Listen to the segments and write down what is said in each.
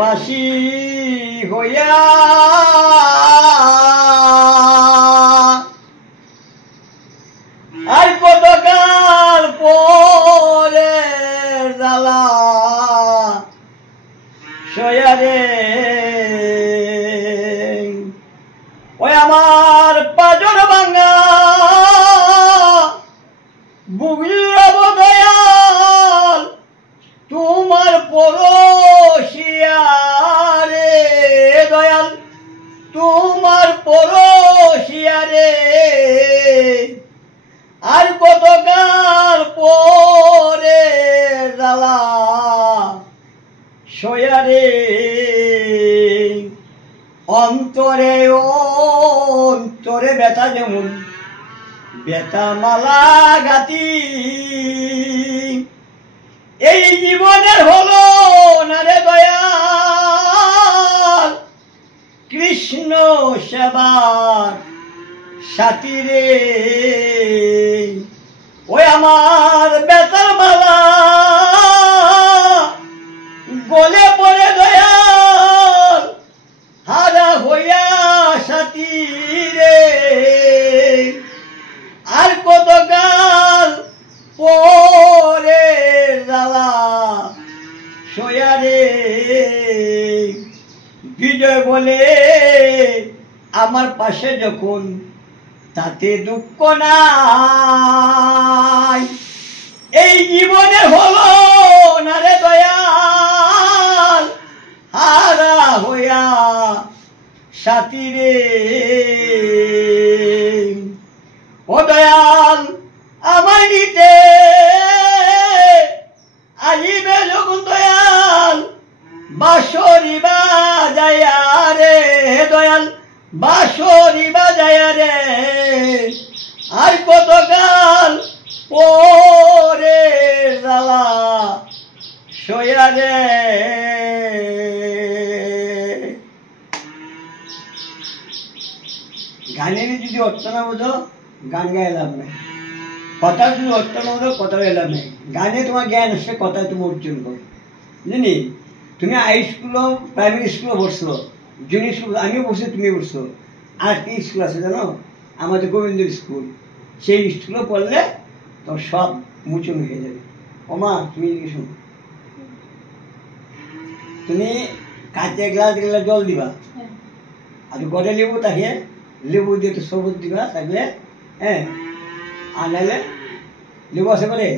বাসি হইয়া আর কতকাল পরে জ্বালা সয়ারে ওই আমার পাজর ভাঙা বুগির অবদয়াল তোমার পরশিয়ারে দয়াল তোমার পরশিয়ারে আর কতকাল পরে জ্বালা সয়ারে অন্তরে অন্তরে ব্যথা যেমন ব্যথা মালা গাতি এই জীবনের হলো না রে দয়াল কৃষ্ণ সেবার সাথী রে ওই আমার ব্যথার মালা গলে পড়ে দয়াল হারা হইয়া সাথী রে আর কতকাল পরে জ্বালা সয়ারে বিজয় বলে আমার পাশে যখন তাতে দুঃখ নাই এই জীবনে হলো না রে দয়াল হারা হইয়া সাথী রে ও দয়াল আমার নিতে আসিবে যখন দয়াল বাঁশরি বাজায়া রে দয়াল বাঁশরি বাজায়া রে আর কতকাল পরে জ্বালা সয়ারে গানের যদি অর্থ না বোঝো গান গায়ে লাভ নেই কথা যদি অর্থ না বোঝো কথা গায়ে লাভ নেই গানে তোমার জ্ঞান আসছে কথায় তুমি অর্জন করো জানি তুমি হাই স্কুলও প্রাইমারি স্কুলও বসছো জুনিয়র স্কুল আমিও বসছি তুমি বসছো আর কি স্কুল আছে জানো আমাদের গোবিন্দ স্কুল সেই স্কুলে পড়লে তো সব মুচুন হয়ে যাবে ওমা তুমি শোনো তুমি কাঁচে গ্লাস জল দিবা আর গড়ে লেবু তাকে লেবু দিয়ে তো সবুজ দিবা থাকলে হ্যাঁ আর নাহলে লেবু আছে বলে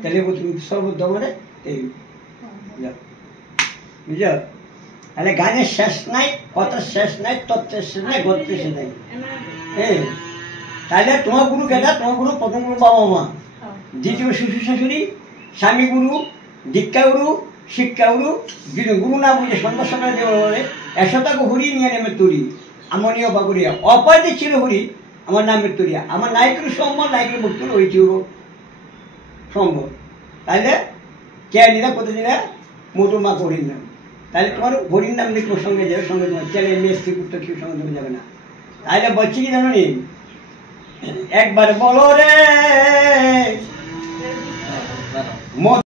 তা লেবু তুমি সবুজ দাও মানে এই বুঝলো তাহলে গানের শেষ নাই কথার শেষ নাই তত্ত্বের শেষ নাই গদ্যের শেষ নাই হ্যাঁ তাহলে তোমার গুরু কেটা তোমার গুরু প্রথম গুরু বাবা মা দ্বিতীয় শ্বশুর শাশুড়ি স্বামী গুরু দীক্ষা গুরু শিক্ষা গুরু গুরু না বুঝে সন্ধ্যা সকালে দেওয়া বলে 100 টাকা হুড়ি নিয়ে নেমে তরি আমনীয় বাগুড়িয়া অপায় ছিল হুড়ি আমার নামের তরিয়া আমার নায়কের সম্ভব নায়কের মুক্ত হয়েছে সম্ভব তাহলে কে নিলে প্রতিদিনে মধু মা হরির নাম তাহলে তোমার হরির নাম নিয়ে তোর সঙ্গে যাবে সঙ্গে তোমার ছেলে মেয়ে স্ত্রী পুত্র কেউ সঙ্গে তুমি যাবে না তাহলে বলছি কি জানো নি একবার বলো রে